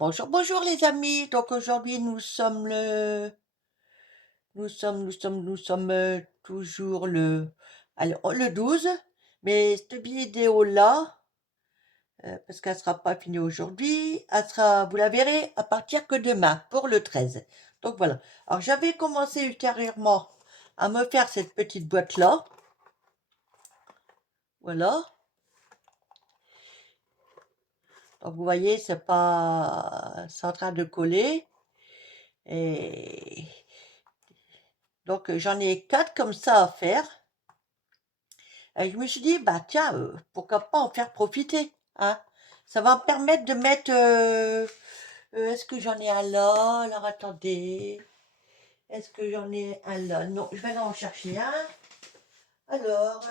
bonjour, bonjour les amis. Donc aujourd'hui nous sommes toujours le 12. Mais cette vidéo-là, parce qu'elle sera pas finie aujourd'hui, vous la verrez à partir que demain pour le 13. Donc voilà. Alors j'avais commencé ultérieurement à me faire cette petite boîte-là. Voilà. Donc vous voyez, c'est en train de coller. Et donc j'en ai 4 comme ça à faire. Et je me suis dit, bah tiens, pourquoi pas en faire profiter, hein? Ça va me permettre de mettre. Est-ce que j'en ai un là? Alors attendez. Est-ce que j'en ai un là? Non, je vais aller en chercher un. Alors,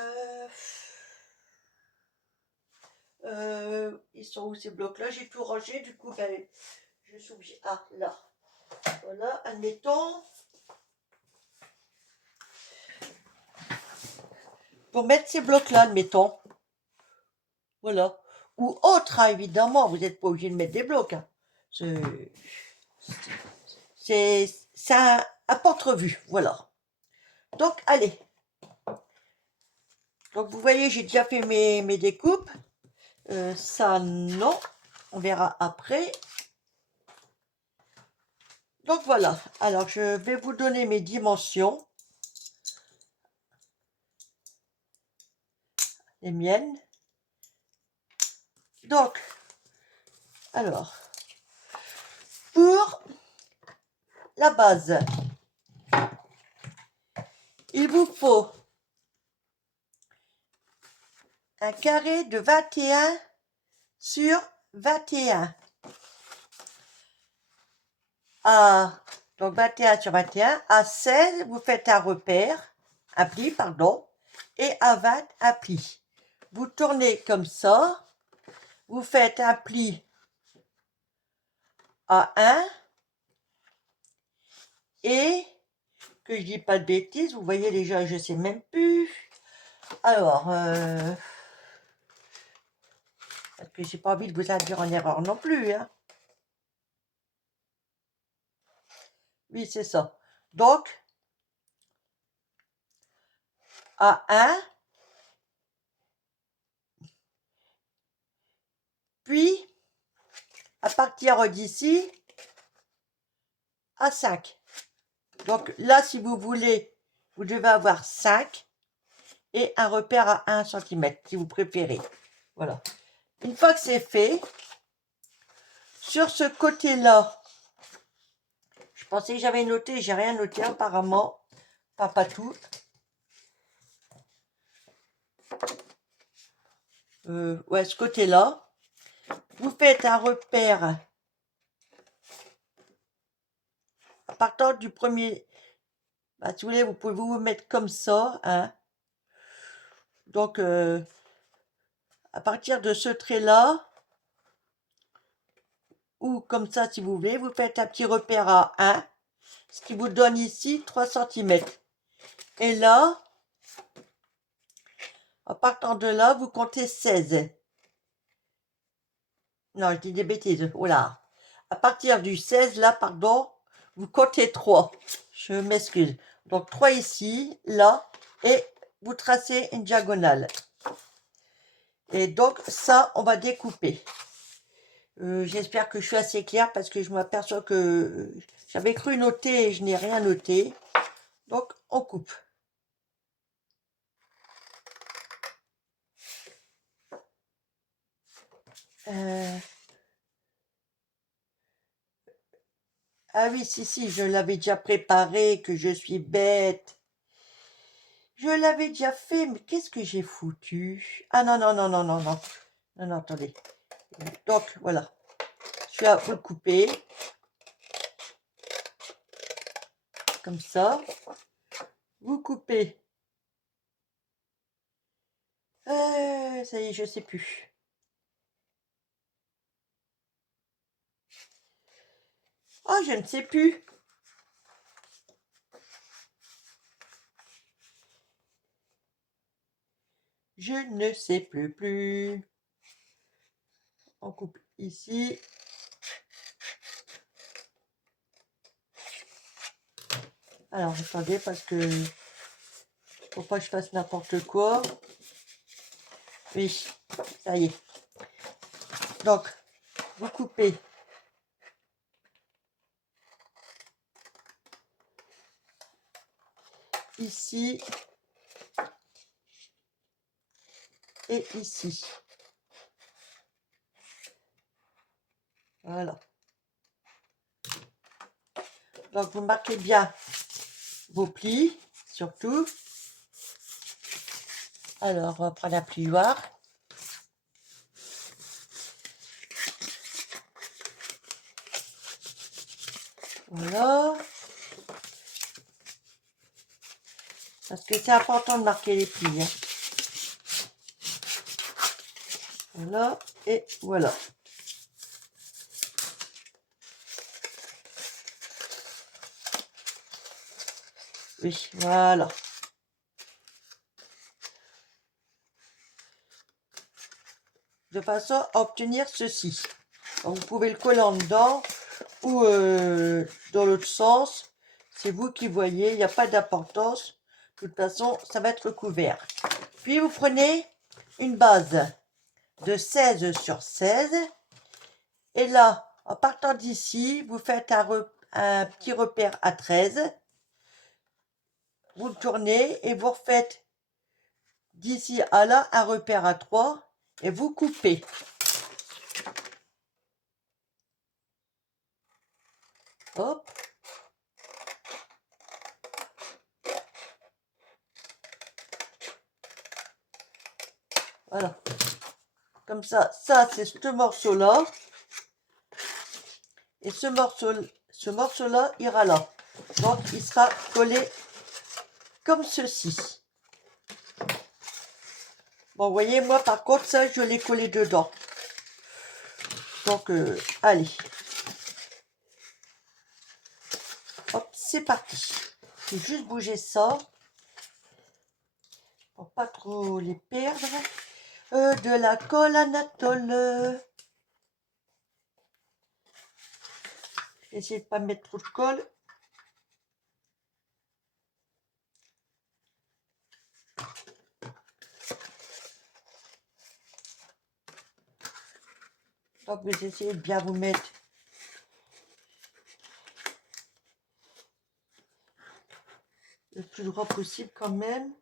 ils sont où ces blocs-là? J'ai tout rangé, du coup, ben, je suis obligée. Ah, là. Voilà, admettons. Pour mettre ces blocs-là, admettons. Voilà. Ou autre, hein, évidemment, vous n'êtes pas obligé de mettre des blocs, hein. C'est c'est un porte-revue, voilà. Donc, allez. Donc, vous voyez, j'ai déjà fait mes découpes. Ça, non. On verra après. Donc, voilà. Alors, je vais vous donner mes dimensions. Les miennes. Donc, alors, pour la base, il vous faut un carré de 21 sur 21. Donc 21 sur 21. À 16, vous faites un pli, pardon, et à 20, un pli. Vous tournez comme ça, vous faites un pli à 1, et, que je dis pas de bêtises, vous voyez déjà, je sais même plus. Alors, parce que j'ai pas envie de vous induire en erreur non plus, hein. Oui, c'est ça. Donc, à 1, puis, à partir d'ici, à 5. Donc là, si vous voulez, vous devez avoir 5 et un repère à 1 cm, si vous préférez. Voilà. Une fois que c'est fait, sur ce côté-là, je pensais que j'avais noté, j'ai rien noté apparemment, pas tout. Ouais, ce côté-là, vous faites un repère à partir du premier. Bah, si vous voulez, vous pouvez vous mettre comme ça, hein. Donc, à partir de ce trait-là, ou comme ça, si vous voulez, vous faites un petit repère à 1, ce qui vous donne ici 3 cm. Et là, en partant de là, vous comptez 16. Non, je dis des bêtises. Oh là. À partir du 16, là, pardon, vous comptez 3. Je m'excuse. Donc 3 ici, là, et vous tracez une diagonale. Et donc ça, on va découper. J'espère que je suis assez claire parce que je m'aperçois que j'avais cru noter et je n'ai rien noté. Donc on coupe. Ah oui, si, je l'avais déjà préparé, que je suis bête. Je l'avais déjà fait, mais qu'est-ce que j'ai foutu? Ah non, non, non, non, non, non. Non, non, attendez. Donc, voilà. Je vais vous le couper. Comme ça. Vous coupez. Ça y est, je sais plus. Oh, je ne sais plus. Je ne sais plus. On coupe ici. Alors, attendez, parce que faut pas que je fasse n'importe quoi. Oui, ça y est. Donc, vous coupez ici et ici. Voilà. Donc, vous marquez bien vos plis, surtout. Alors, on va prendre un plioir. Voilà. Parce que c'est important de marquer les plis. Hein. Voilà. Et voilà. Oui, voilà. De façon à obtenir ceci. Donc, vous pouvez le coller en dedans ou dans l'autre sens. C'est vous qui voyez, il n'y a pas d'importance. De toute façon, ça va être couvert. Puis, vous prenez une base de 16 sur 16. Et là, en partant d'ici, vous faites un petit repère à 13. Vous le tournez et vous refaites d'ici à là un repère à 3 et vous coupez. Hop. Voilà. Comme ça c'est ce morceau-là. Et ce morceau-là ira là. Donc il sera collé comme ceci. Bon, vous voyez, moi par contre, ça, je l'ai collé dedans. Donc, allez. Hop, c'est parti. Je vais juste bouger ça. Pour pas trop les perdre. De la colle Anatole. Essayez de pas mettre trop de colle. Donc vous essayez de bien vous mettre le plus droit possible quand même.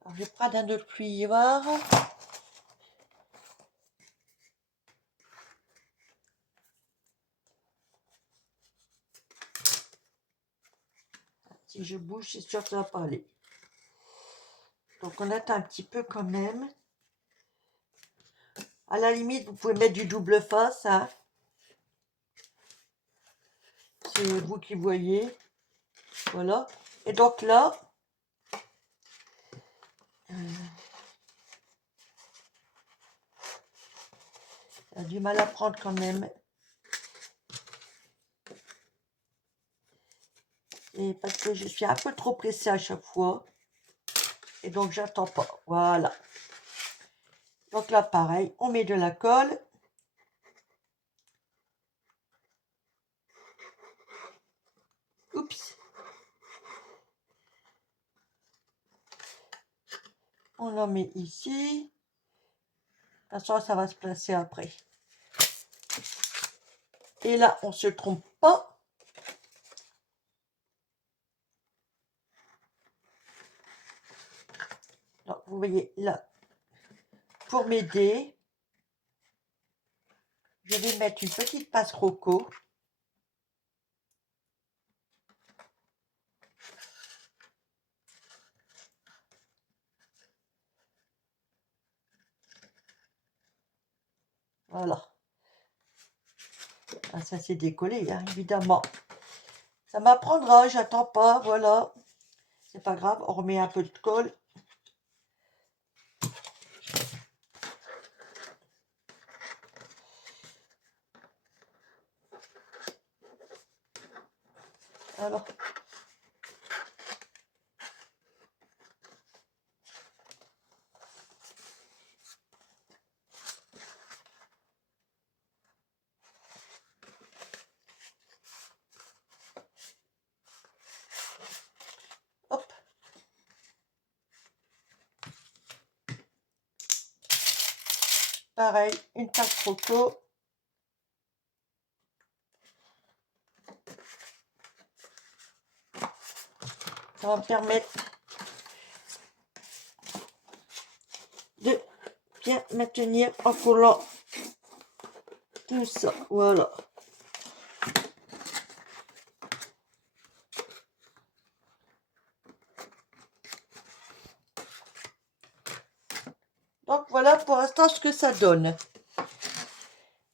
Alors je vais prendre un autre plioir. Si je bouge, c'est sûr que ça va pas aller. Donc on attend un petit peu quand même. À la limite, vous pouvez mettre du double face. Hein. C'est vous qui voyez. Voilà. Et donc là, j'ai du mal à prendre quand même. Et parce que je suis un peu trop pressée à chaque fois. Et donc j'attends pas. Voilà. Donc là, pareil, on met de la colle. Oups. On en met ici. De toute façon, ça va se placer après. Et là, on se trompe pas. Donc, vous voyez là, pour m'aider, je vais mettre une petite passe roco. Voilà. Ah, ça s'est décollé, hein, évidemment. Ça m'apprendra, j'attends pas, voilà. C'est pas grave, on remet un peu de colle. Alors, pareil, une pâte croco. Ça va me permettre de bien maintenir en collant tout ça. Voilà. Donc voilà pour l'instant ce que ça donne.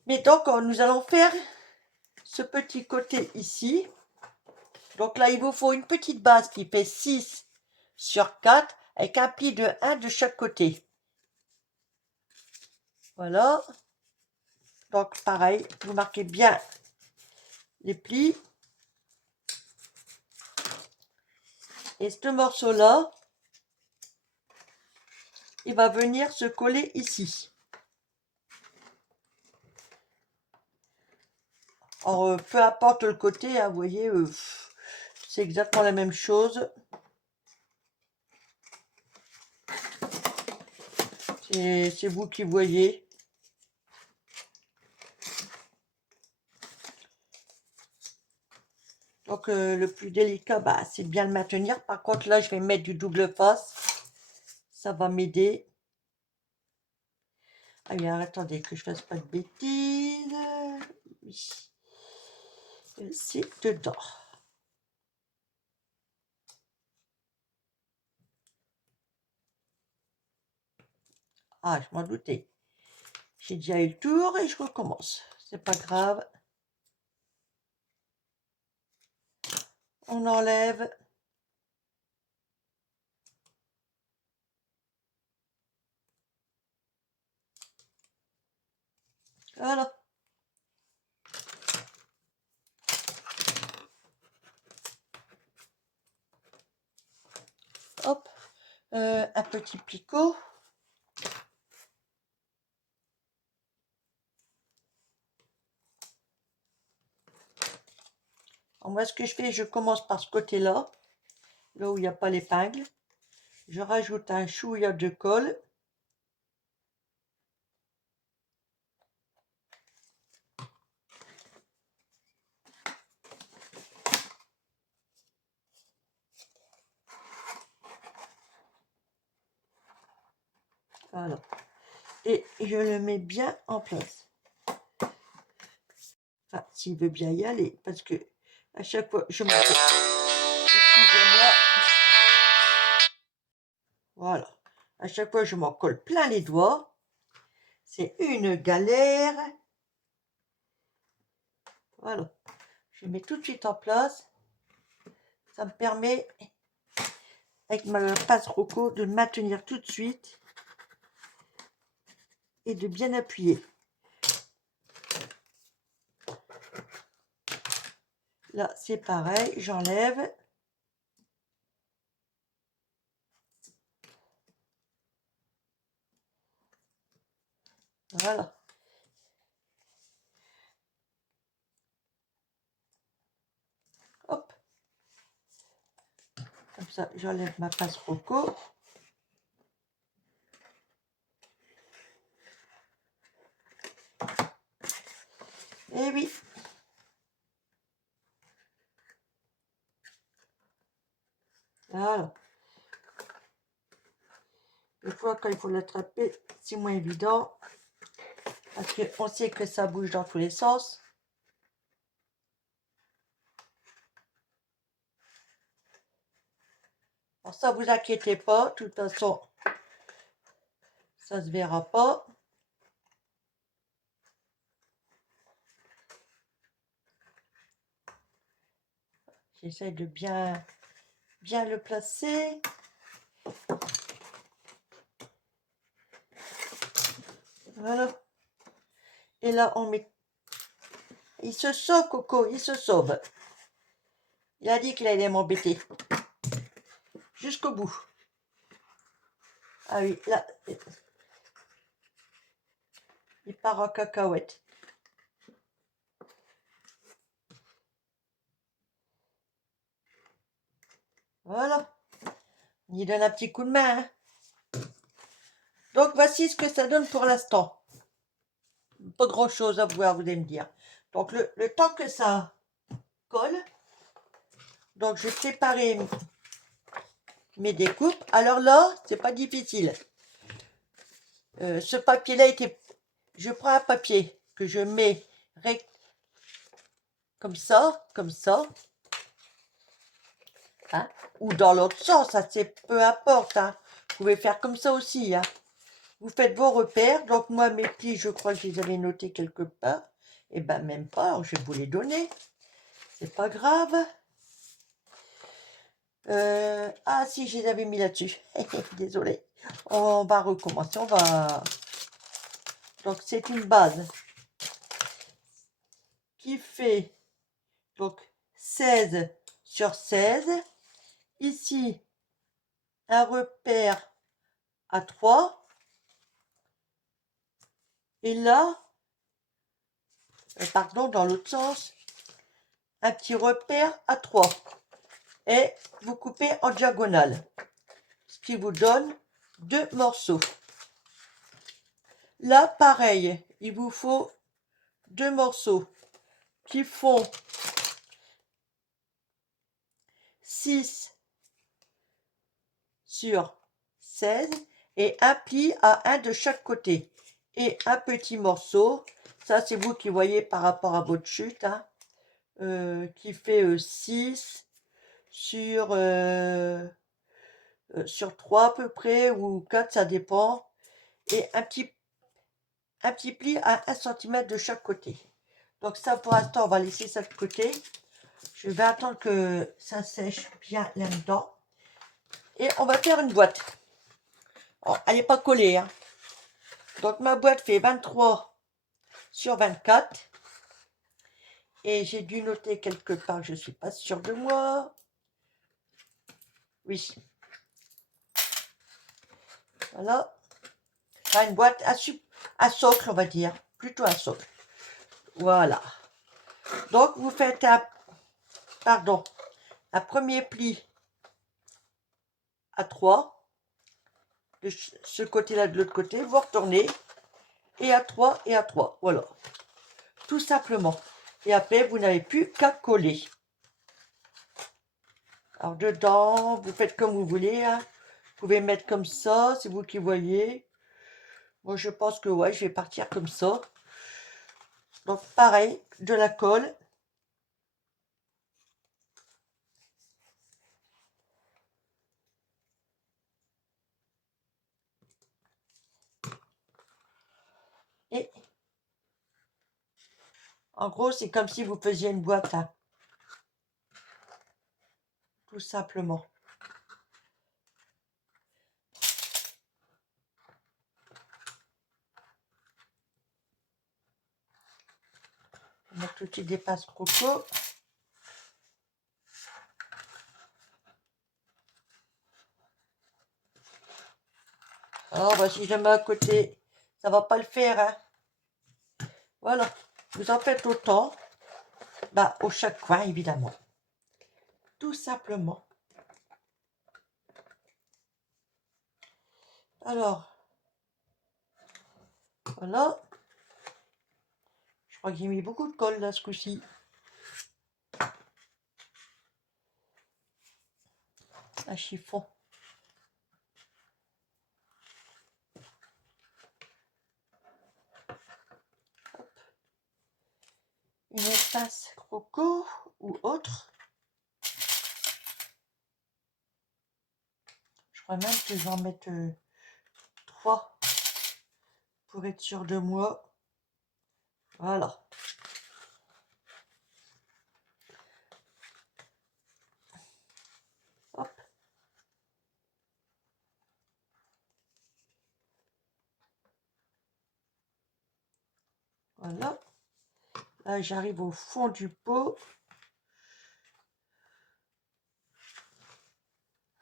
Mais donc nous allons faire ce petit côté ici. Donc là il vous faut une petite base qui fait 6 sur 4 avec un pli de 1 de chaque côté. Voilà. Donc pareil, vous marquez bien les plis. Et ce morceau-là, il va venir se coller ici. Alors, peu importe le côté, hein, vous voyez, c'est exactement la même chose. C'est vous qui voyez. Donc, le plus délicat, bah, c'est bien le maintenir. Par contre, là, je vais mettre du double face. Ça va m'aider. Ah bien, attendez que je fasse pas de bêtises. Oui. C'est dedans. Ah, je m'en doutais. J'ai déjà eu le tour et je recommence. C'est pas grave. On enlève. Voilà. Hop. Un petit picot. Moi, ce que je fais, je commence par ce côté-là, là où il n'y a pas l'épingle. Je rajoute un chouïa de colle. Voilà. Et je le mets bien en place. Enfin, s'il veut bien y aller, parce que à chaque fois, je m'en colle. Excusez-moi. Voilà. À chaque fois, je m'en colle plein les doigts. C'est une galère. Voilà. Je mets tout de suite en place. Ça me permet, avec ma pince Rocco, de le maintenir tout de suite et de bien appuyer. Là, c'est pareil, j'enlève. Voilà. Hop. Comme ça, j'enlève ma pince Rocco. Et oui. Voilà. Des fois, quand il faut l'attraper, c'est moins évident. Parce qu'on sait que ça bouge dans tous les sens. Alors ça, vous inquiétez pas. De toute façon, ça se verra pas. J'essaie de bien le placer. Voilà. Et là, on met... Il se sauve, Coco, il se sauve. Il a dit qu'il allait m'embêter. Jusqu'au bout. Ah oui, là, il part en cacahuète. Voilà. On y donne un petit coup de main. Hein. Donc, voici ce que ça donne pour l'instant. pas grand chose à voir, vous allez me dire. Donc le temps que ça colle, donc je vais préparer mes découpes. Alors là, c'est pas difficile. Ce papier-là était... Je prends un papier que je mets rect... comme ça, hein, ou dans l'autre sens, ça c'est peu importe, hein. Vous pouvez faire comme ça aussi, hein. Vous faites vos repères. Donc moi, mes plis, je crois que je les avais notés quelque part. Et ben même pas, alors je vais vous les donner. C'est pas grave. Ah si, je les avais mis là-dessus. Désolé. On va recommencer. On va... Donc c'est une base qui fait donc 16 sur 16. Ici, un repère à 3. Et là, pardon, dans l'autre sens, un petit repère à 3. Et vous coupez en diagonale, ce qui vous donne 2 morceaux. Là, pareil, il vous faut 2 morceaux qui font 6 sur 16 et un pli à un de chaque côté. Et un petit morceau, ça c'est vous qui voyez par rapport à votre chute, hein, qui fait 6 sur 3 à peu près, ou 4, ça dépend. Et un petit pli à 1 cm de chaque côté. Donc ça, pour l'instant, on va laisser ça de côté. Je vais attendre que ça sèche bien là-dedans. Et on va faire une boîte. Alors, elle n'est pas collée, hein. Donc ma boîte fait 23 sur 24. Et j'ai dû noter quelque part, je ne suis pas sûre de moi. Oui. Voilà. Enfin, une boîte à socle, on va dire. Plutôt un socle. Voilà. Donc vous faites un premier pli à 3. De ce côté-là, de l'autre côté. Vous retournez. Et à 3 et à 3. Voilà. Tout simplement. Et après, vous n'avez plus qu'à coller. Alors dedans, vous faites comme vous voulez, hein. Vous pouvez mettre comme ça, c'est vous qui voyez. Moi, je pense que ouais, je vais partir comme ça. Donc pareil, de la colle. Et en gros, c'est comme si vous faisiez une boîte, hein. Tout simplement. On va mettre tout de suite des pinces croco. Alors, bah, si je mets à côté, ça va pas le faire, hein. Voilà. Vous en faites autant. Bah, au chaque coin, évidemment. Tout simplement. Alors, voilà. Je crois que j'ai mis beaucoup de colle là ce coup-ci. Un chiffon. Hop. Une espace croco ou autre. Je crois même que je vais en mettre 3 pour être sûr de moi. Voilà. Hop. Voilà. Là, j'arrive au fond du pot.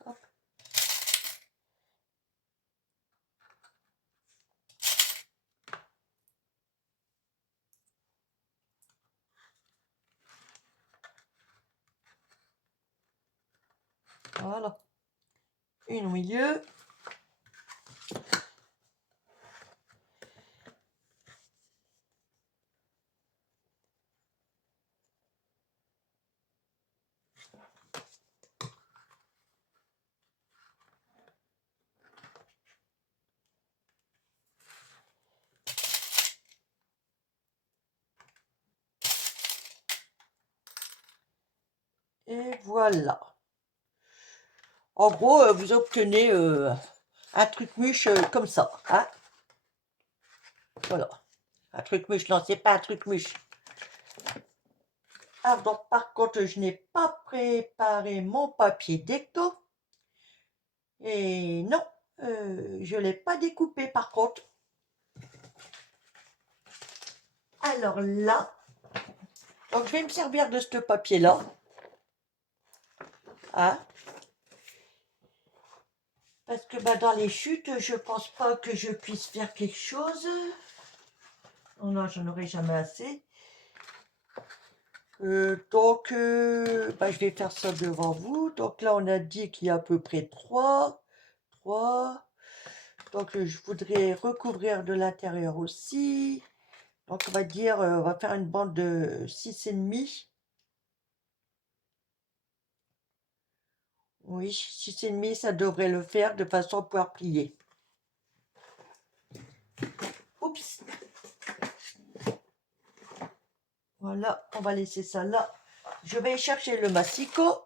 Hop. Voilà. Une au milieu. voilà. En gros, vous obtenez un truc mûche comme ça. Hein? Voilà. Un truc mûche. Non, c'est pas un truc mûche. Ah, donc par contre, je n'ai pas préparé mon papier déco. Et non, je ne l'ai pas découpé par contre. Alors là, donc je vais me servir de ce papier-là. Hein? Parce que bah, dans les chutes, je pense pas que je puisse faire quelque chose. Oh non, j'en aurai jamais assez. Donc, bah, je vais faire ça devant vous. Donc là, on a dit qu'il y a à peu près 3. Donc, je voudrais recouvrir de l'intérieur aussi. Donc, on va dire, on va faire une bande de 6,5. Oui, 6,5, ça devrait le faire de façon à pouvoir plier. Oups. Voilà, on va laisser ça là. Je vais chercher le massicot.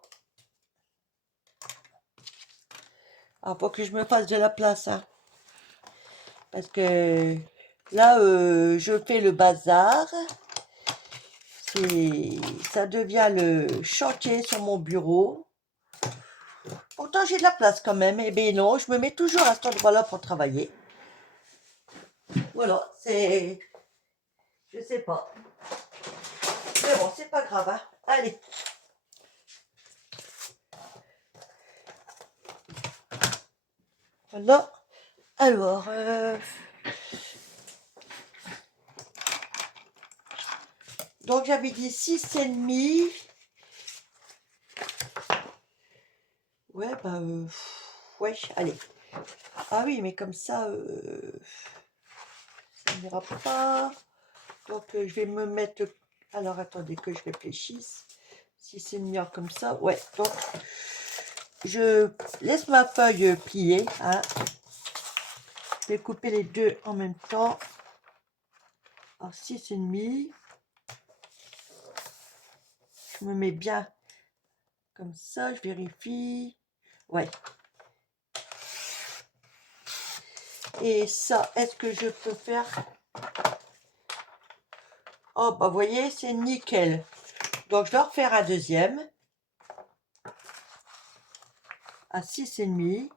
Alors, faut que je me fasse de la place, hein. Parce que là, je fais le bazar. Ça devient le chantier sur mon bureau. Pourtant, j'ai de la place quand même. Eh bien non, je me mets toujours à cet endroit-là pour travailler. Voilà, c'est... Je sais pas. Mais bon, c'est pas grave, hein. Allez. Voilà. Alors, donc j'avais dit 6,5. Ouais, bah, ouais, allez. Ah oui, mais comme ça n'ira pas. Donc, je vais me mettre... Alors, attendez que je réfléchisse. 6,5 comme ça, ouais. Donc, je laisse ma feuille plier, hein. Je vais couper les deux en même temps. Alors, 6,5. Je me mets bien comme ça, je vérifie. Ouais. Et ça, est-ce que je peux faire... Oh, bah, vous voyez, c'est nickel. Donc, je vais en refaire un deuxième. À 6,5.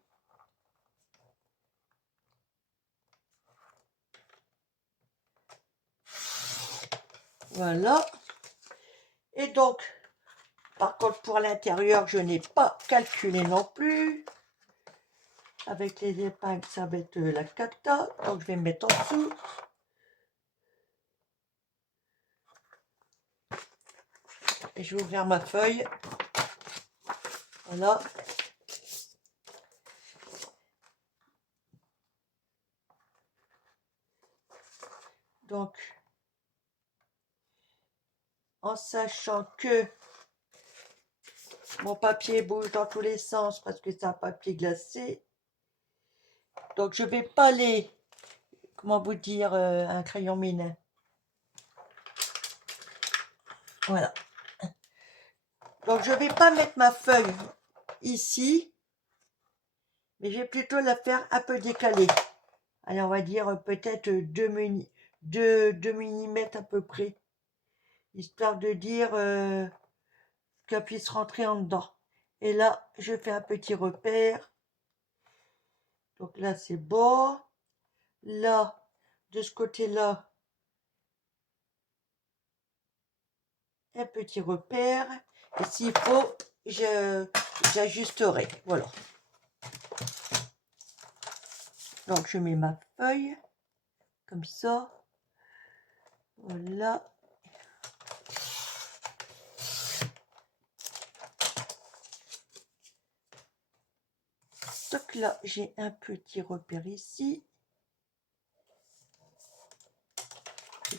Voilà. Et donc, par contre, pour l'intérieur, je n'ai pas calculé non plus. Avec les épingles, ça va être la cata. Donc, je vais me mettre en dessous. Et je vais ouvrir ma feuille. Voilà. Donc, en sachant que mon papier bouge dans tous les sens parce que c'est un papier glacé. Donc, je vais pas aller, comment vous dire, un crayon mine. Voilà. Donc, je vais pas mettre ma feuille ici, mais je vais plutôt la faire un peu décalée. Allez, on va dire peut-être 2 mm à peu près, histoire de dire qu'elle puisse rentrer en dedans. Et là, je fais un petit repère. Donc là, c'est bon. Là, de ce côté-là, un petit repère. Et s'il faut, j'ajusterai. Voilà. Donc, je mets ma feuille comme ça. Voilà. Donc là, j'ai un petit repère ici.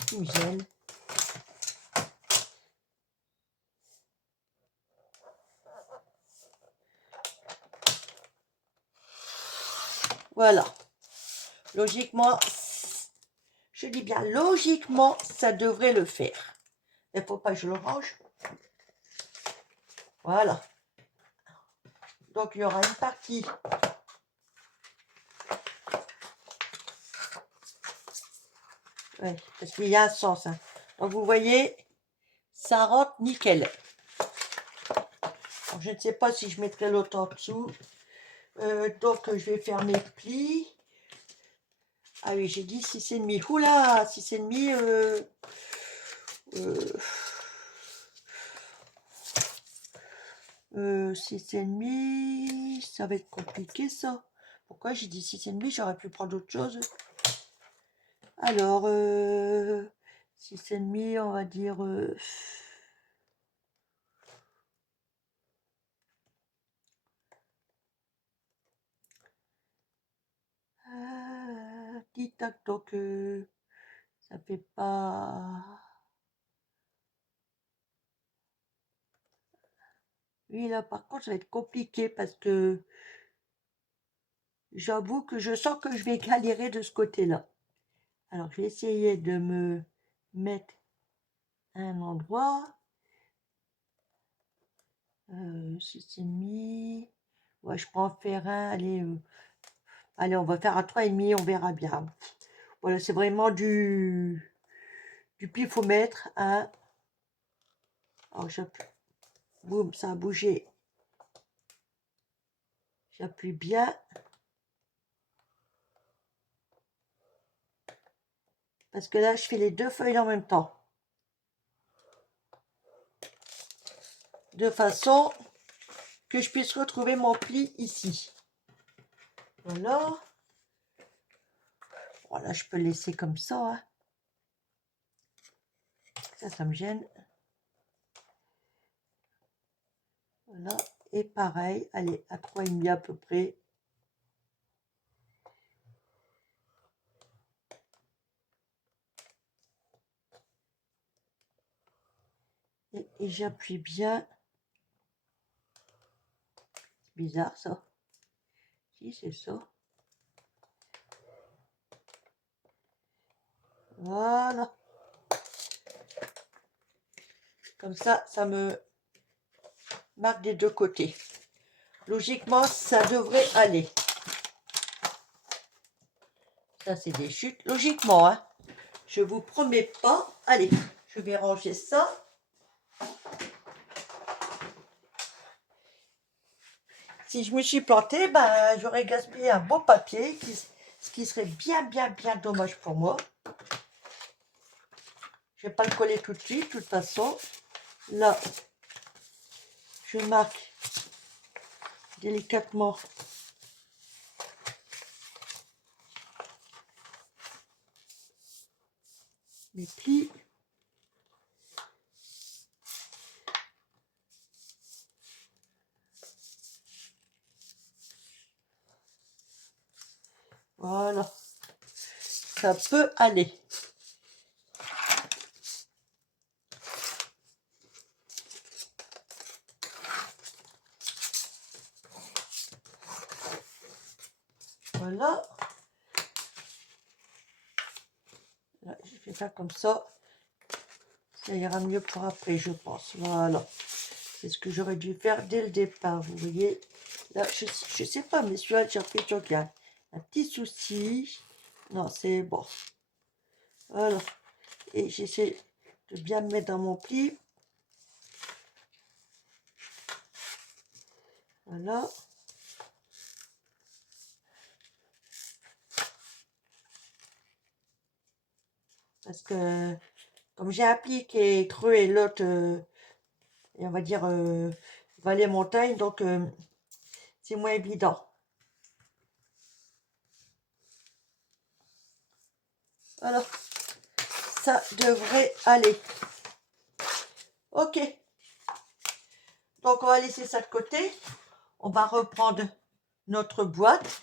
Qui me gêne. Voilà. Logiquement, je dis bien logiquement, ça devrait le faire. Il ne faut pas que je le range. Voilà. Donc, il y aura une partie ouais, parce qu'il y a un sens. Hein. Donc, vous voyez, ça rentre nickel. Alors, je ne sais pas si je mettrai l'autre en dessous. Donc, je vais faire mes plis. Ah oui, j'ai dit 6,5. Oula, 6,5. 6,5. Ça va être compliqué, ça. Pourquoi j'ai dit 6,5? J'aurais pu prendre autre chose. Alors, 6,5, on va dire... tic-tac, donc ça fait pas... Oui, là, par contre, ça va être compliqué parce que j'avoue que je sens que je vais galérer de ce côté-là. Alors, je vais essayer de me mettre un endroit. 6,5. Ouais, je peux en faire un. Allez, on va faire un 3,5, on verra bien. Voilà, c'est vraiment du pifomètre. Hein. Alors, boum, ça a bougé. J'appuie bien. Parce que là, je fais les deux feuilles en même temps. De façon que je puisse retrouver mon pli ici. Voilà. Voilà, je peux le laisser comme ça. Hein. Ça me gêne. Voilà. Et pareil, allez, à 3,5 à peu près. Et j'appuie bien. C'est bizarre ça. Si, c'est ça. Voilà. Comme ça, ça me marque des deux côtés. Logiquement, ça devrait aller. Ça, c'est des chutes. Logiquement, hein. Je vous promets pas. Allez, je vais ranger ça. Si je me suis plantée, ben, j'aurais gaspillé un beau papier, ce qui serait bien dommage pour moi. Je ne vais pas le coller tout de suite, de toute façon. Là, je marque délicatement mes plis. Voilà. Ça peut aller. Voilà. Là, je vais faire comme ça. Ça ira mieux pour après, je pense. Voilà. C'est ce que j'aurais dû faire dès le départ, vous voyez. Là, je sais pas, mais celui-là, j'ai l'impression qu'il y a un petit souci. Non, c'est bon. Voilà. Et j'essaie de bien me mettre dans mon pli. Voilà. Parce que comme j'ai un pli qui est creux et l'autre, et on va dire, vallée montagne, donc c'est moins évident. Voilà. Ça devrait aller. Ok. Donc on va laisser ça de côté. On va reprendre notre boîte.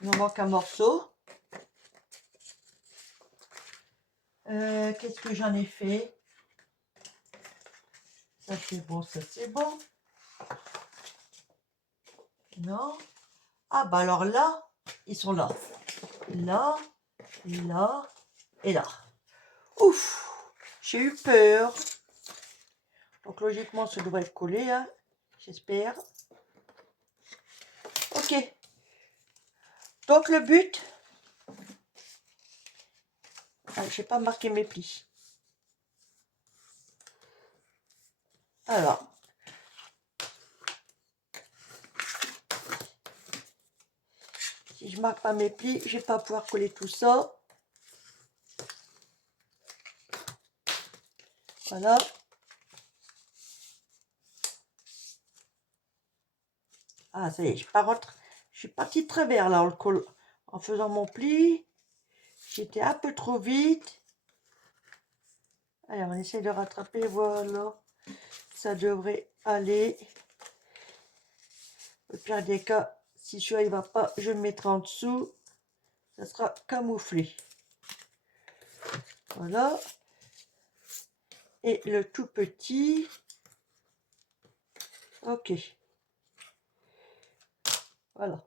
Il nous manque un morceau. Qu'est-ce que j'en ai fait? Ça c'est bon, ça c'est bon. Non. Ah bah alors là, ils sont là. Là, là et là. Ouf, j'ai eu peur. Donc logiquement, ça devrait être collé. Hein. J'espère. Ok. Donc le but... Ah, je n'ai pas marqué mes plis. Alors. Si je marque pas mes plis, je vais pas pouvoir coller tout ça. Voilà. Ah, ça y est, je suis partie de travers là en faisant mon pli. J'étais un peu trop vite. Allez, on essaye de rattraper. Voilà. Ça devrait aller. Au pire des cas, si celui-là il va pas, je le mettrai en dessous. Ça sera camouflé. Voilà. Et le tout petit. Ok. Voilà.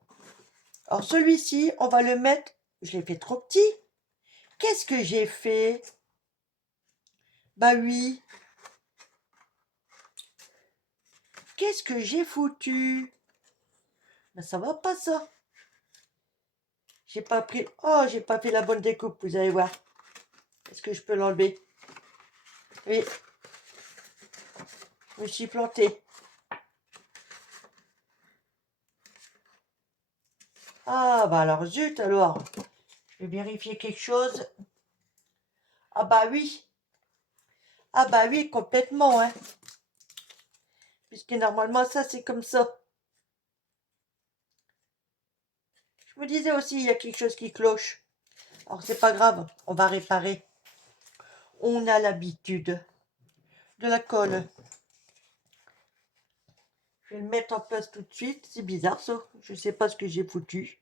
Alors celui-ci, on va le mettre... Je l'ai fait trop petit. Qu'est-ce que j'ai fait? Bah oui. Qu'est-ce que j'ai foutu? Ben ça va pas ça. J'ai pas pris... Oh, j'ai pas fait la bonne découpe, vous allez voir. Est-ce que je peux l'enlever? Oui. Je me suis plantée. Ah, bah alors zut alors. Je vais vérifier quelque chose. Ah bah oui. Ah bah oui, complètement, hein. Puisque normalement, ça, c'est comme ça. Je me disais aussi, il y a quelque chose qui cloche. Alors, c'est pas grave, on va réparer. On a l'habitude de la colle. Je vais le mettre en place tout de suite. C'est bizarre, ça. Je sais pas ce que j'ai foutu.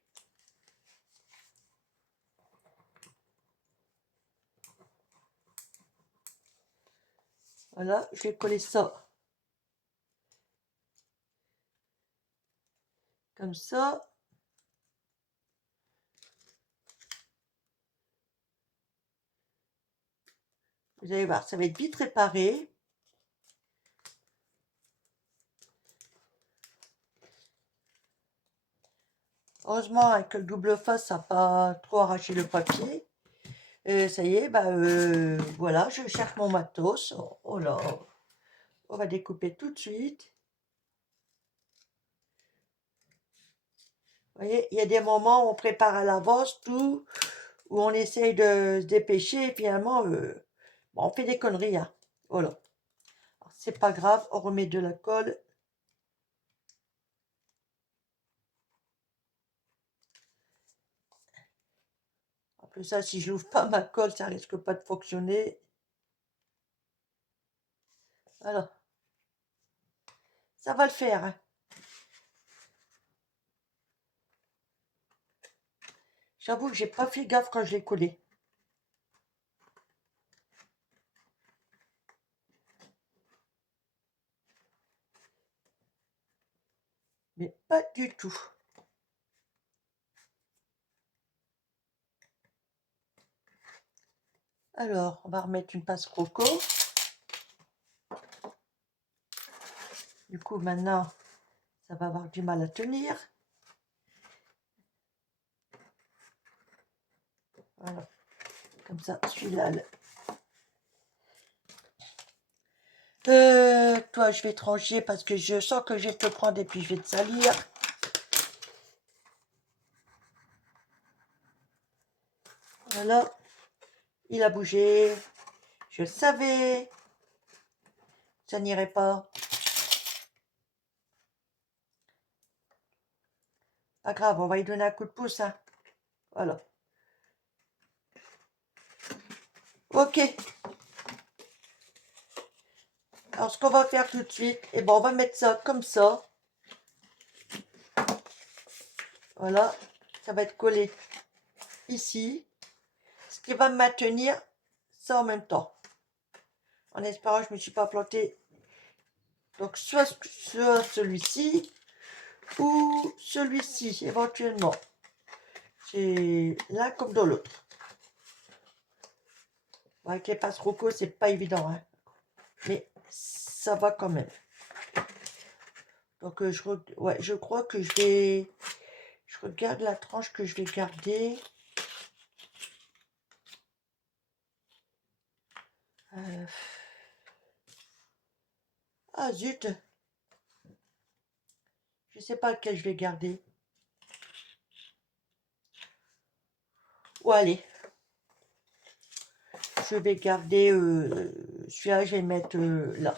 Voilà, je vais coller ça. Comme ça. Vous allez voir, ça va être vite réparé. Heureusement, avec le double face, ça n'a pas trop arraché le papier. Ça y est, bah, voilà, je cherche mon matos. Oh, oh là, on va découper tout de suite. Vous voyez, il y a des moments où on prépare à l'avance tout, où on essaye de se dépêcher, et finalement, bon, on fait des conneries. Hein. Voilà. C'est pas grave, on remet de la colle. En plus, ça, si je n'ouvre pas ma colle, ça risque pas de fonctionner. Voilà. Ça va le faire. Hein. J'avoue que j'ai pas fait gaffe quand je l'ai collé. Mais pas du tout. Alors, on va remettre une passe croco. Du coup, maintenant, ça va avoir du mal à tenir. Voilà. Comme ça, celui-là. Toi, je vais te ranger parce que je sens que je vais te prendre et puis je vais te salir. Voilà. Il a bougé. Je savais. Ça n'irait pas. Pas grave, on va lui donner un coup de pouce. Hein. Voilà. Ok. Alors, ce qu'on va faire tout de suite, et bon, on va mettre ça comme ça. Voilà. Ça va être collé ici. Ce qui va me maintenir ça en même temps. En espérant que je ne me suis pas plantée. Donc, soit celui-ci ou celui-ci, éventuellement. C'est l'un comme dans l'autre. Avec les passes Rocco, c'est pas évident. Hein. Mais ça va quand même. Donc, ouais, je crois que je regarde la tranche que je vais garder. Ah zut, je sais pas lequel je vais garder. Ou allez, je vais garder celui-là, je vais le mettre là.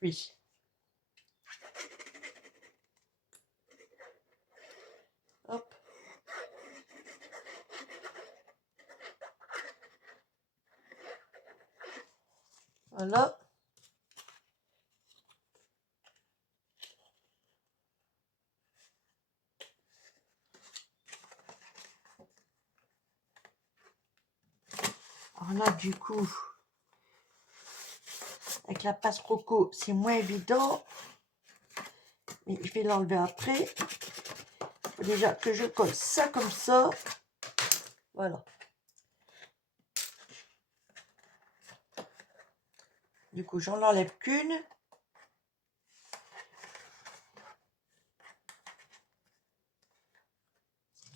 Oui. Hop. Voilà. Alors là, du coup, avec la passe croco, c'est moins évident. Mais je vais l'enlever après. Il faut déjà que je colle ça comme ça. Voilà. Du coup, j'en enlève qu'une.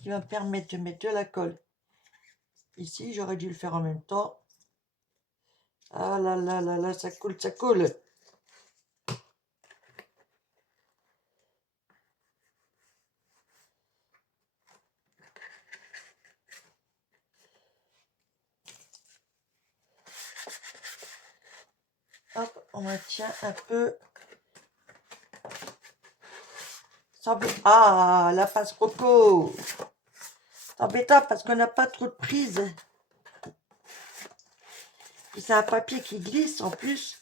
Qui va me permettre de mettre de la colle. Ici, j'aurais dû le faire en même temps. Ah là là là là, ça coule, ça coule. Hop, on maintient un peu. Ah, la passe croco. C'est embêtant parce qu'on n'a pas trop de prise. Et c'est un papier qui glisse en plus.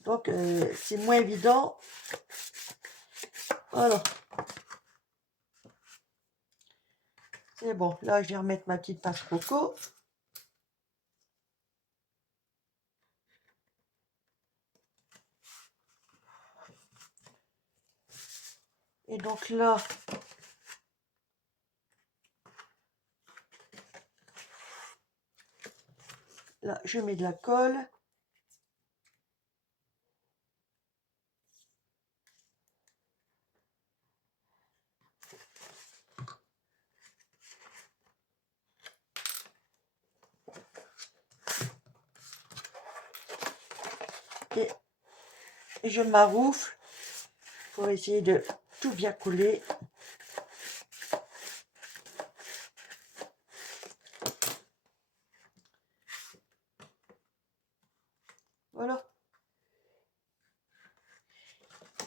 Donc, c'est moins évident. Voilà. C'est bon. Là, je vais remettre ma petite passe croco. Et donc là, je mets de la colle. Et je maroufle pour essayer de tout bien coller. Voilà.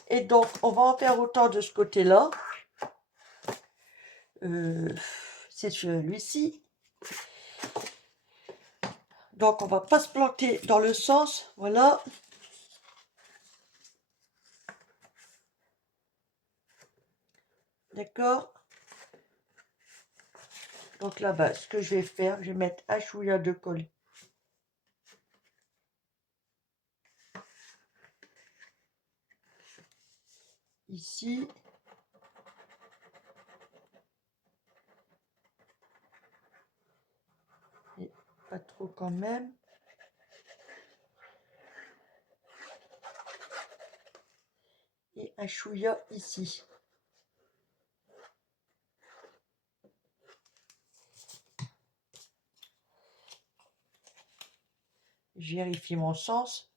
Et donc, on va en faire autant de ce côté-là. C'est celui-ci. Donc, on va pas se planter dans le sens. Voilà. D'accord. Donc là-bas, ce que je vais faire, je vais mettre un chouïa de colle. Ici. Et pas trop quand même. Et un chouïa ici. Je vérifie mon sens.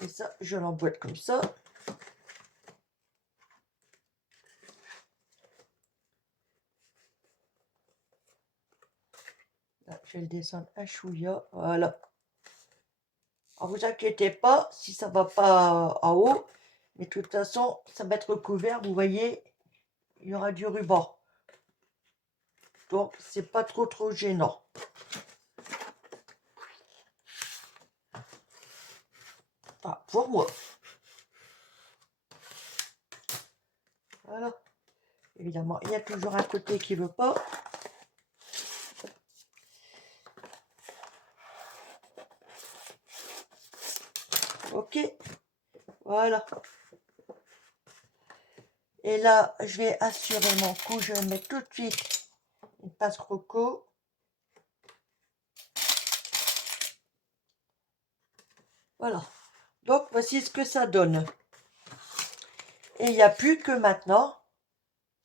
Et ça, je l'emboîte comme ça. Là, je vais le descendre un chouïa. Voilà. Alors, vous inquiétez pas si ça va pas en haut. Mais de toute façon, ça va être couvert. Vous voyez, il y aura du ruban. Donc, c'est pas trop gênant. Enfin, pour moi. Voilà. Évidemment, il y a toujours un côté qui veut pas. Ok. Voilà. Et là, je vais assurer mon coup. Je vais mettre tout de suite une passe croco. Voilà. Donc, voici ce que ça donne. Et il n'y a plus que maintenant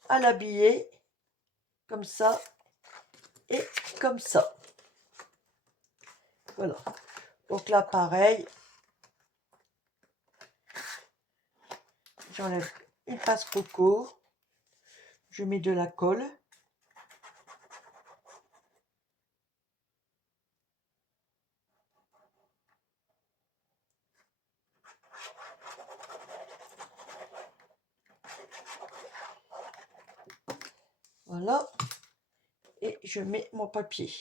à l'habiller comme ça et comme ça. Voilà. Donc là, pareil, j'enlève une passe-coco, je mets de la colle. Voilà. Et je mets mon papier.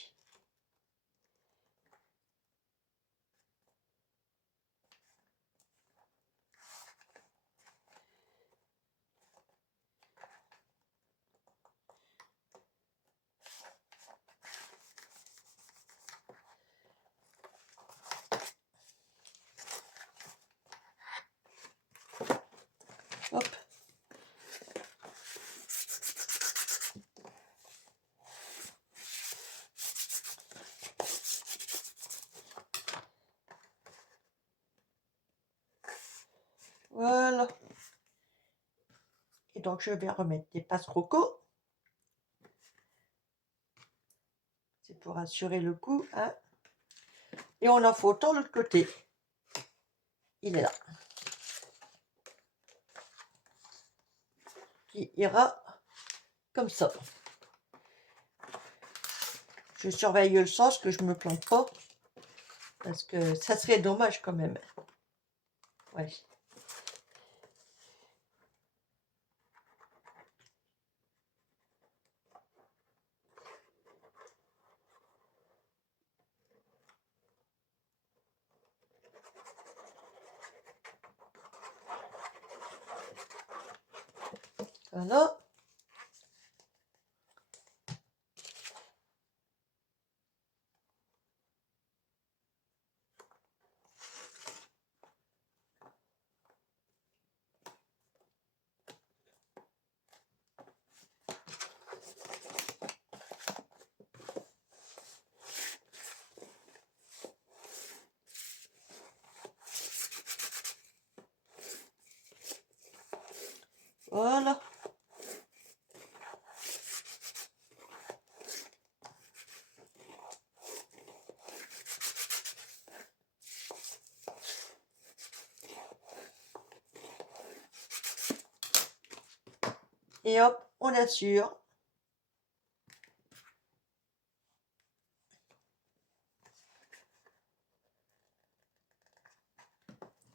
Hop. Voilà. Et donc, je vais remettre des passe-croco. C'est pour assurer le coup, hein. Et on en fait autant de l'autre côté. Il est là. Qui ira comme ça. Je surveille le sens que je me plante pas. Parce que ça serait dommage quand même. Ouais. Voilà. Voilà. Et hop, on assure.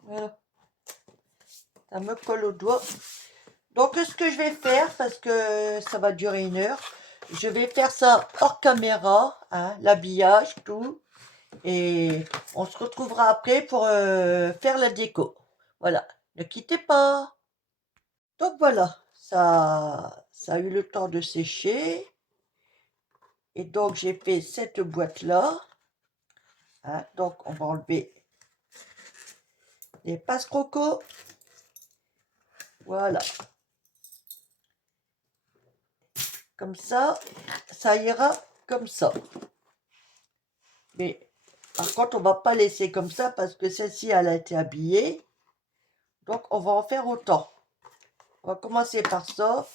Voilà. Ça me colle au doigt. Donc, ce que je vais faire, parce que ça va durer 1 heure, je vais faire ça hors caméra, hein, l'habillage, tout. Et on se retrouvera après pour faire la déco. Voilà, ne quittez pas. Donc voilà, ça a eu le temps de sécher. Et donc j'ai fait cette boîte-là. Hein, donc on va enlever les passe-croco. Voilà. Comme ça ira comme ça. Mais par contre, on va pas laisser comme ça parce que celle-ci, elle a été habillée. Donc on va en faire autant. On va commencer par ça.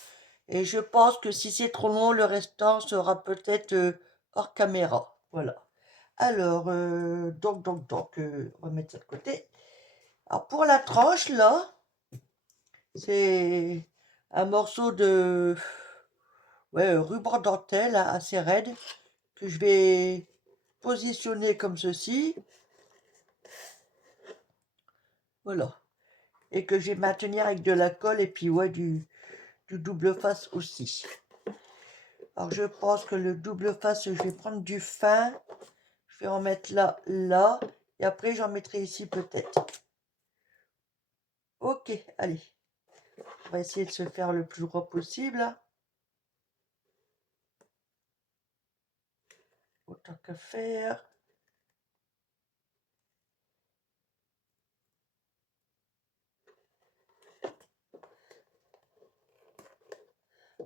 Et je pense que si c'est trop long, le restant sera peut-être hors caméra. Voilà. Alors, on va mettre ça de côté. Alors, pour la tranche, là, c'est un morceau de ruban dentelle assez raide que je vais positionner comme ceci. Voilà. Et que je vais maintenir avec de la colle et puis du double face aussi. Alors, je pense que le double face, je vais prendre du fin. Je vais en mettre là, là. Et après, j'en mettrai ici peut-être. Ok, allez. On va essayer de se faire le plus droit possible. Autant que faire.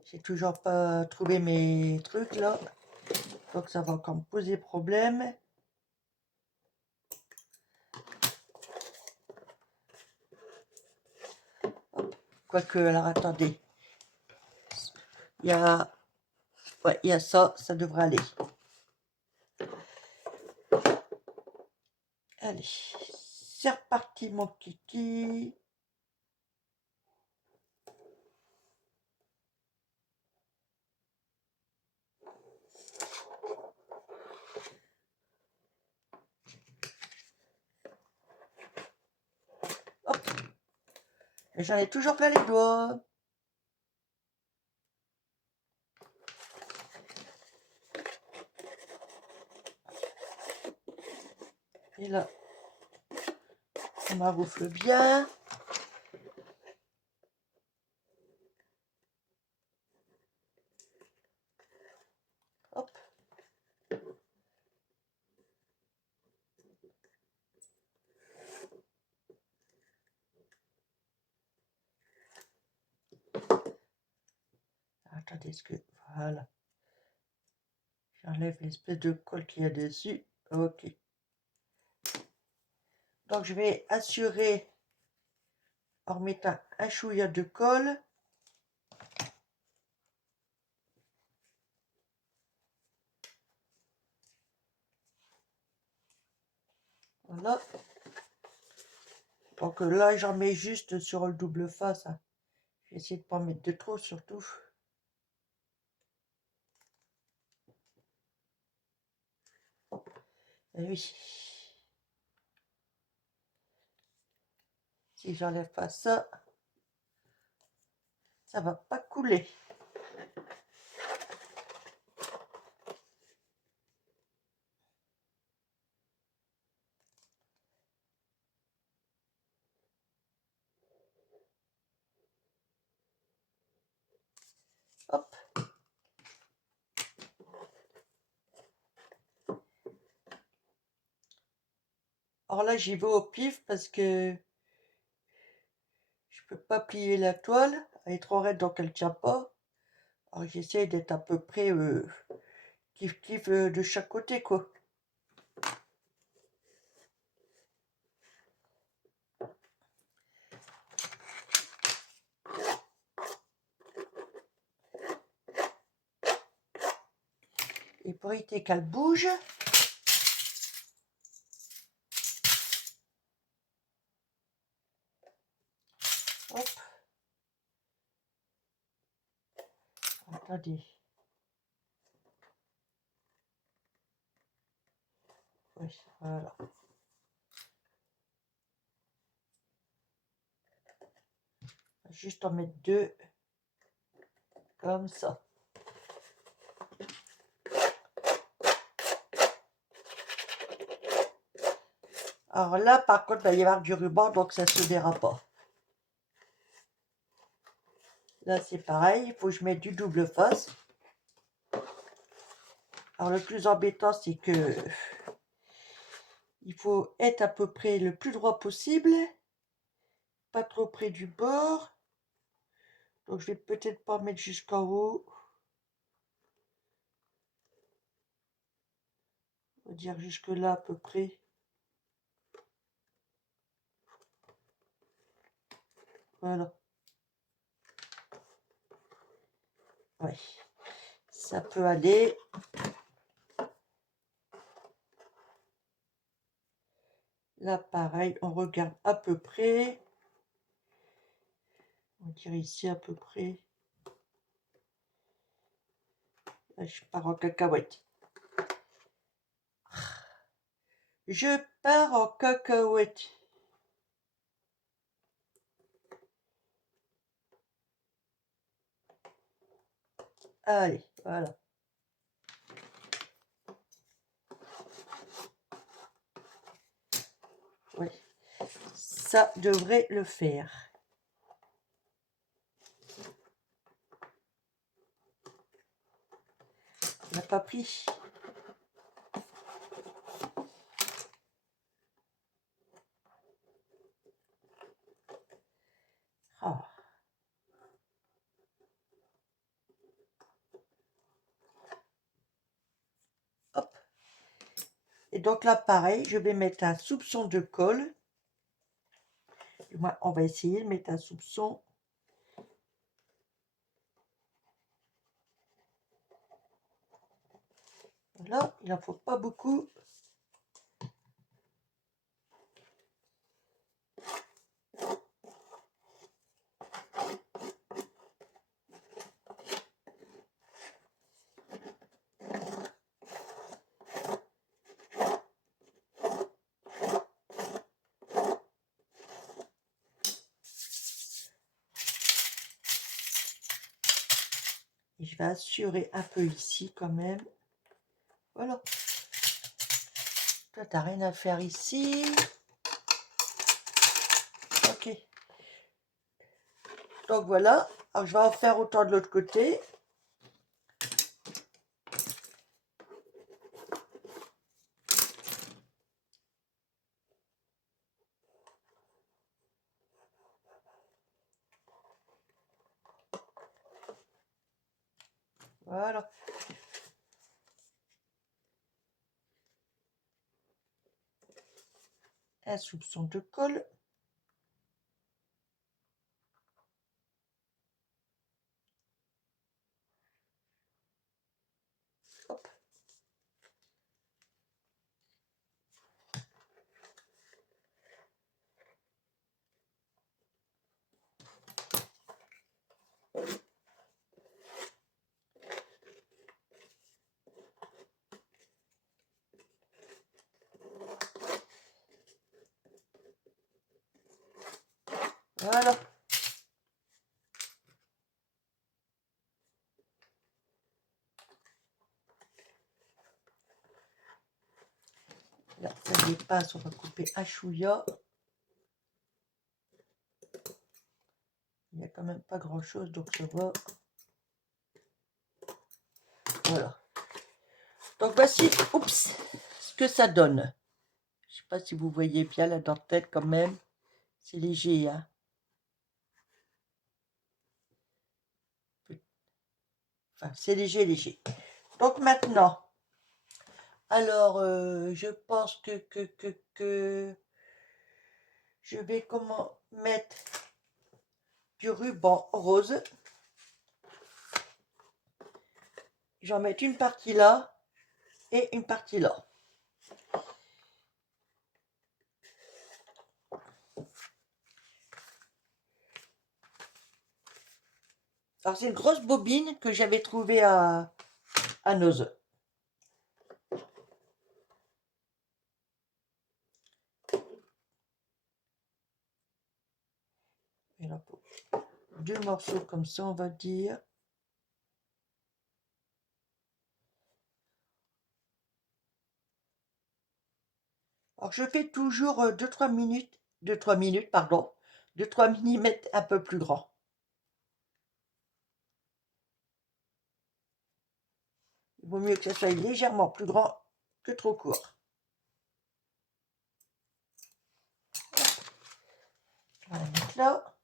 J'ai toujours pas trouvé mes trucs là. Donc ça va encore me poser problème. Quoique, alors attendez. Il y a, ouais, il y a ça, ça devrait aller. Allez, c'est reparti mon kiki. Hop. Et j'en ai toujours plein les doigts. Et là, on maroufle bien. Hop. Attendez, ce que... Voilà. J'enlève l'espèce de colle qu'il y a dessus. Ok. Donc, je vais assurer en remettant un chouïa de colle. Voilà. Donc là, j'en mets juste sur le double face. Hein. Je vais essayer de ne pas en mettre de trop, surtout. Et oui. Si j'enlève pas ça, ça va pas couler. Hop. Alors là, j'y vais au pif parce que je peux pas plier la toile. Elle est trop raide, donc elle tient pas. Alors j'essaie d'être à peu près kiff de chaque côté, quoi. Et pour éviter qu'elle bouge, hop. Attendez. Oui, voilà. Juste en mettre deux, comme ça. Alors là, par contre, il va y avoir du ruban, donc ça ne se verra pas. Là, c'est pareil, il faut que je mette du double face. Alors, le plus embêtant, c'est que il faut être à peu près le plus droit possible, pas trop près du bord. Donc, je vais peut-être pas mettre jusqu'en haut. On va dire jusque là à peu près. Voilà. Oui, ça peut aller. Là, pareil, on regarde à peu près. On dirait ici à peu près. Là, je pars en cacahuète. Je pars en cacahuète. Allez, voilà. Oui, ça devrait le faire. On n'a pas pris. Ah. Hop. Et donc là, pareil, je vais mettre un soupçon de colle. Du moins, on va essayer de mettre un soupçon. Là, il n'en faut pas beaucoup. Et je vais assurer un peu ici quand même. Voilà. Toi, t'as rien à faire ici. Ok. Donc voilà. Alors, je vais en faire autant de l'autre côté. Voilà. Un soupçon de colle. Hop. Voilà. Là, ça dépasse, on va couper un chouïa. Il n'y a quand même pas grand chose, donc ça va. Voilà. Donc voici, oups, ce que ça donne. Je sais pas si vous voyez bien la dentelle quand même. C'est léger, hein. Enfin, c'est léger, léger. Donc maintenant, alors, je pense que je vais comment mettre du ruban rose. J'en mets une partie là et une partie là. Alors, c'est une grosse bobine que j'avais trouvée à Nose. Et là, pour deux morceaux comme ça, on va dire. Alors, je fais toujours 2-3 minutes, 2-3 minutes, pardon, 2-3 millimètres un peu plus grand. Il vaut mieux que ça soit légèrement plus grand que trop court. On va mettre là.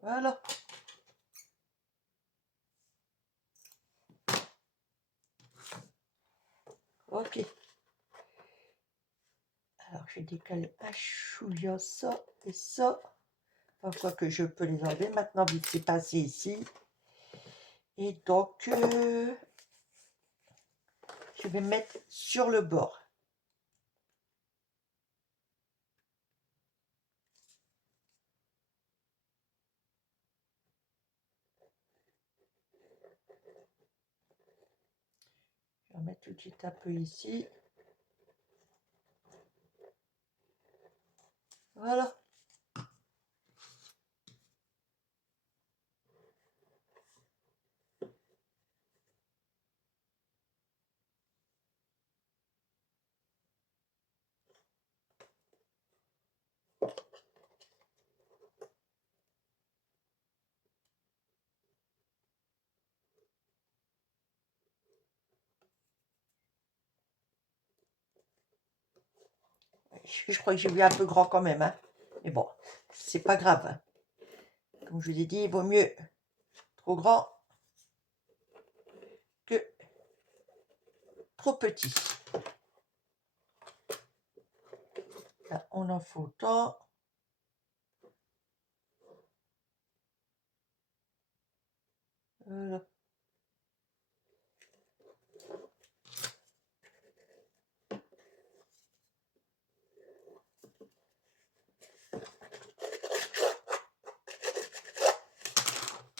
Voilà. Ok. Alors, je décale un chouïa ça et ça. Enfin, quoi que je peux les enlever maintenant, vu que c'est passé ici. Et donc, je vais mettre sur le bord. Je vais en mettre tout de suite un peu ici. Voilà. Je crois que j'ai vu un peu grand quand même, hein. Mais bon, c'est pas grave, hein. Comme je vous ai dit, il vaut mieux trop grand que trop petit. Là, on en faut autant. Voilà.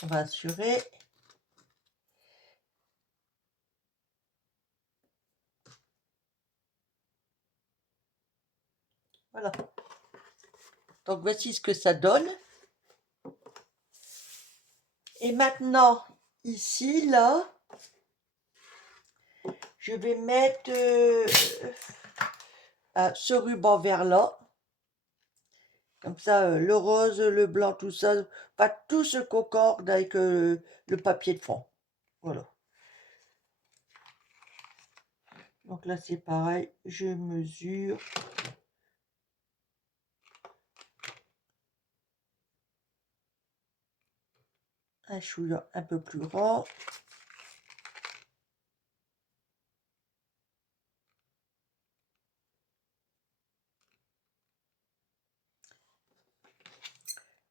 On va assurer. Voilà. Donc voici ce que ça donne. Et maintenant, ici, là, je vais mettre ce ruban vert là. Comme ça, le rose, le blanc, tout ça, pas tout se concorde avec le papier de fond. Voilà. Donc là, c'est pareil, je mesure. Un chouïa un peu plus grand.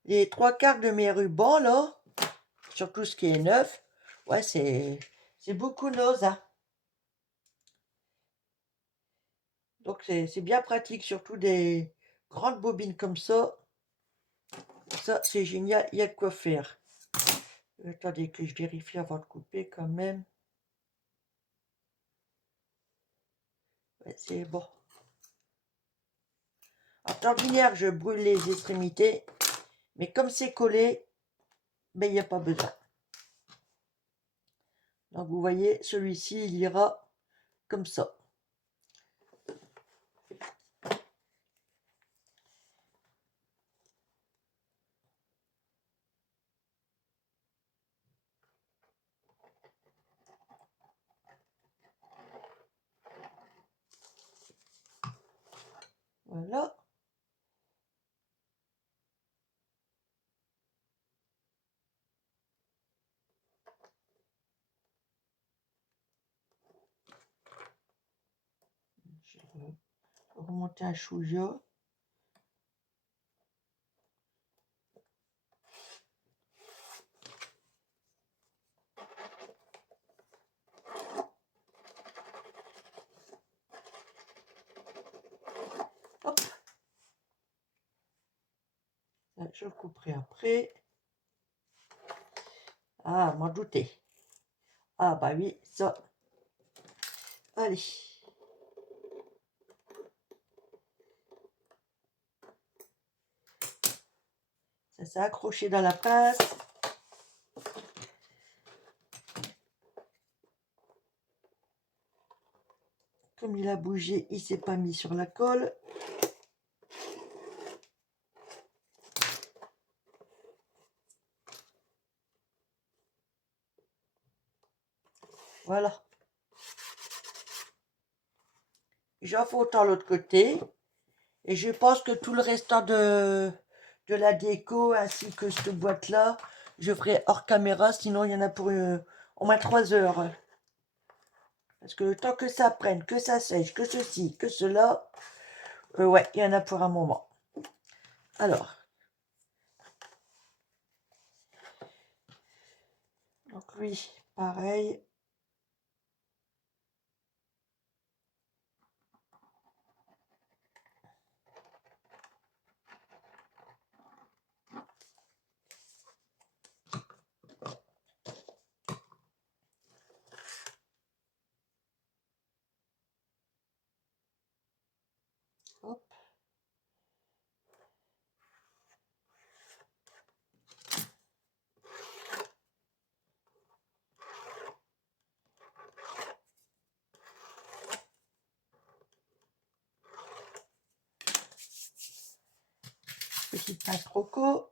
Les trois quarts de mes rubans, là, surtout ce qui est neuf, ouais, c'est beaucoup d'ose, hein. Donc c'est bien pratique, surtout des grandes bobines comme ça. Ça, c'est génial, il y a de quoi faire. Attendez que je vérifie avant de couper quand même. Ouais, c'est bon. En temps ordinaire, je brûle les extrémités, mais comme c'est collé, ben, il n'y a pas besoin. Donc vous voyez, celui-ci, il ira comme ça. Voilà. Je vais remonter un chouïa. Hop. Je le couperai après. Ah, m'en douter. Ah bah oui, ça. Allez. Ça s'est accroché dans la pince. Comme il a bougé, il s'est pas mis sur la colle. Voilà. J'en fais autant l'autre côté. Et je pense que tout le restant de la déco, ainsi que cette boîte-là, je ferai hors caméra, sinon il y en a pour au moins 3 heures. Parce que le temps que ça prenne, que ça sèche, que ceci, que cela, ouais, il y en a pour un moment. Alors, donc lui, pareil. Hop. Petite pince croco.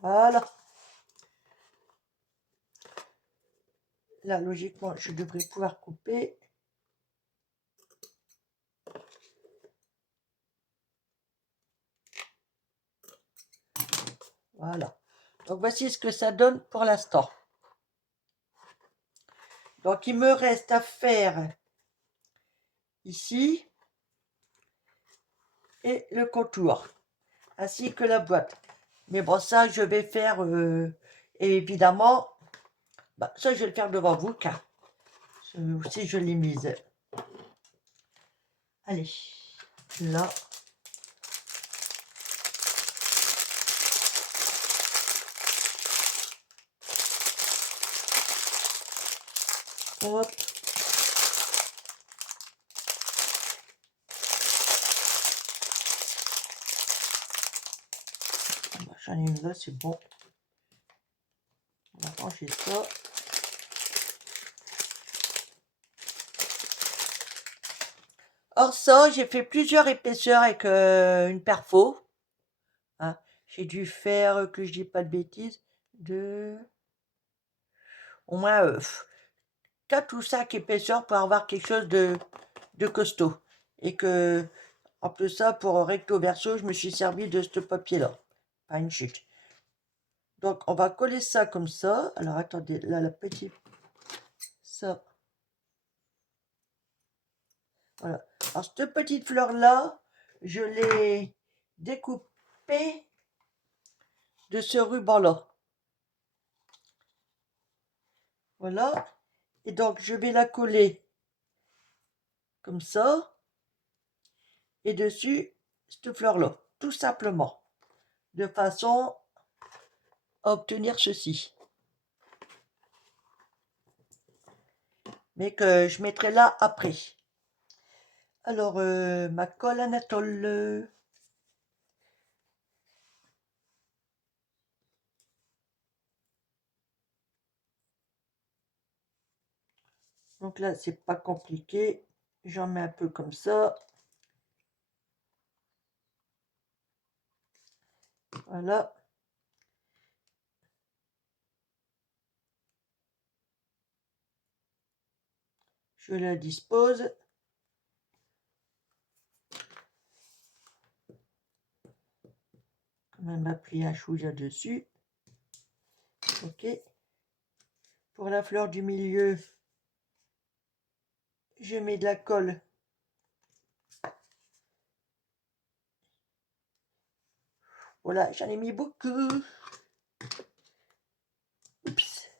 Voilà. Là, logiquement, je devrais pouvoir couper. Voilà. Donc, voici ce que ça donne pour l'instant. Donc, il me reste à faire ici et le contour, ainsi que la boîte. Mais bon, ça, je vais faire, et évidemment, bah, ça, je vais le faire devant vous, car si je l'ai mise. Allez, là. Hop. J'en ai une là, c'est bon. On va ranger ça. Or ça, j'ai fait plusieurs épaisseurs avec une perfo. Hein. J'ai dû faire, que je dis pas de bêtises, au moins 4 ou 5 épaisseurs pour avoir quelque chose de costaud. Et que, en plus ça, pour recto verso, je me suis servi de ce papier-là. Pas une chute. Donc, on va coller ça comme ça. Alors, attendez, là, la petite... Ça. Voilà. Alors, cette petite fleur-là, je l'ai découpée de ce ruban-là. Voilà. Et donc, je vais la coller comme ça. Et dessus, cette fleur-là. Tout simplement. De façon à obtenir ceci. Mais que je mettrai là après. Alors, ma colle Anatole. Donc là, c'est pas compliqué. J'en mets un peu comme ça. Voilà. Je la dispose. Quand même appliquer un chouïa dessus. Ok. Pour la fleur du milieu, je mets de la colle. Voilà, j'en ai mis beaucoup. Oups.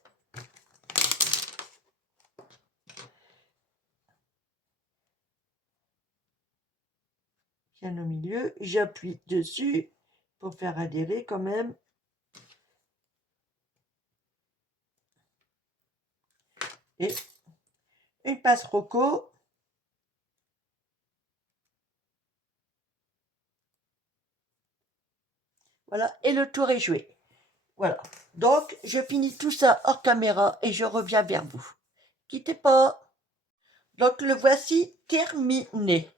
Bien au milieu, j'appuie dessus pour faire adhérer quand même. Et une passe roco. Voilà, et le tour est joué. Voilà. Donc, je finis tout ça hors caméra et je reviens vers vous. Quittez pas. Donc, le voici terminé.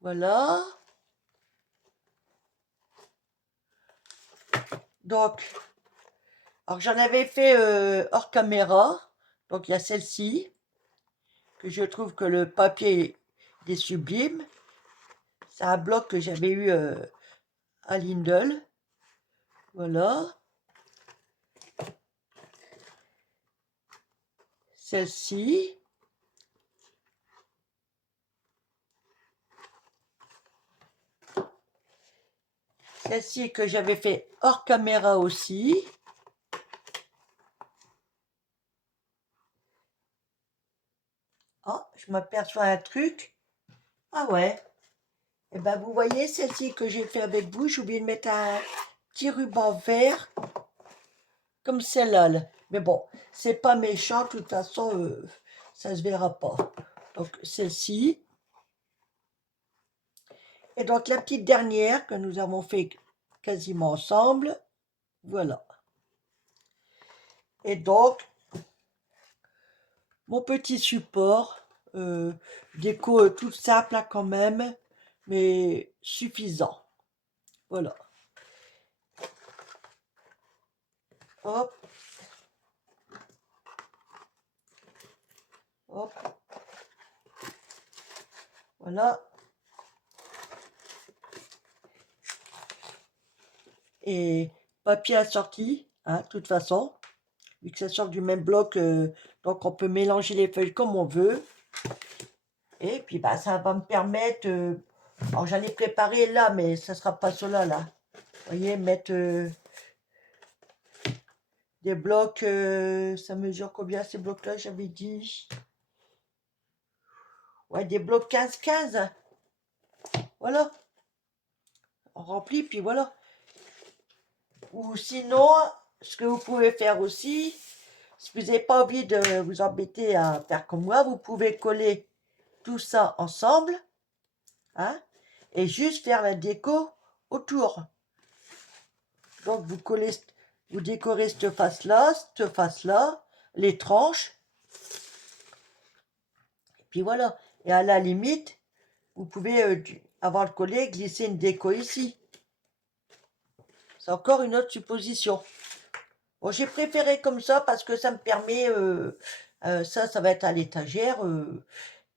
Voilà. Donc, alors j'en avais fait hors caméra. Donc, il y a celle-ci, que je trouve que le papier est sublime. C'est un bloc que j'avais eu à Lidl. Voilà. Celle-ci. Celle-ci que j'avais fait hors caméra aussi. Oh, je m'aperçois un truc. Ah ouais. Et ben vous voyez, celle-ci que j'ai fait avec vous, j'ai oublié de mettre un petit ruban vert comme celle-là. Mais bon, c'est pas méchant, de toute façon, ça se verra pas. Donc celle-ci. Et donc la petite dernière que nous avons fait quasiment ensemble. Voilà. Et donc, mon petit support, déco tout simple là, quand même, mais suffisant. Voilà. Hop. Hop. Voilà. Et papier assorti, hein, de toute façon, vu que ça sort du même bloc, donc on peut mélanger les feuilles comme on veut. Et puis bah, ça va me permettre Alors j'en ai préparé là, mais ça sera pas cela là. Vous voyez, mettre des blocs, ça mesure combien ces blocs-là, j'avais dit? Ouais, des blocs 15-15. Voilà. On remplit, puis voilà. Ou sinon, ce que vous pouvez faire aussi, si vous n'avez pas envie de vous embêter à faire comme moi, vous pouvez coller tout ça ensemble, hein, et juste faire la déco autour. Donc vous collez, vous décorez cette face-là, les tranches, et puis voilà. Et à la limite, vous pouvez, avant de coller, glisser une déco ici. C'est encore une autre supposition. Bon, j'ai préféré comme ça parce que ça me permet, ça va être à l'étagère.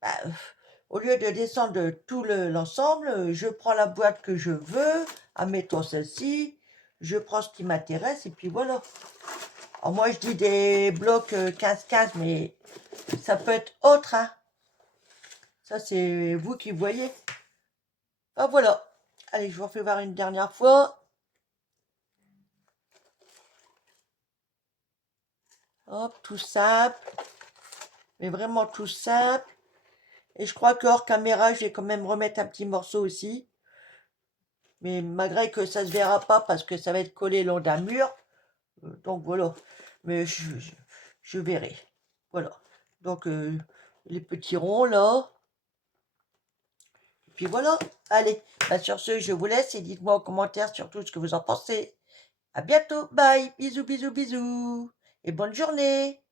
Bah, au lieu de descendre tout l'ensemble, je prends la boîte que je veux, admettons celle-ci, je prends ce qui m'intéresse et puis voilà. Alors moi je dis des blocs 15-15, mais ça peut être autre, hein. Ça c'est vous qui voyez. Ah voilà. Allez, je vous refais voir une dernière fois. Hop, tout simple. Mais vraiment tout simple. Et je crois que hors caméra, je vais quand même remettre un petit morceau aussi. Mais malgré que ça se verra pas parce que ça va être collé le long d'un mur. Donc voilà. Mais je verrai. Voilà. Donc les petits ronds là. Et puis voilà. Allez. Bah, sur ce, je vous laisse et dites-moi en commentaire surtout ce que vous en pensez. À bientôt. Bye. Bisous, bisous, bisous. Et bonne journée.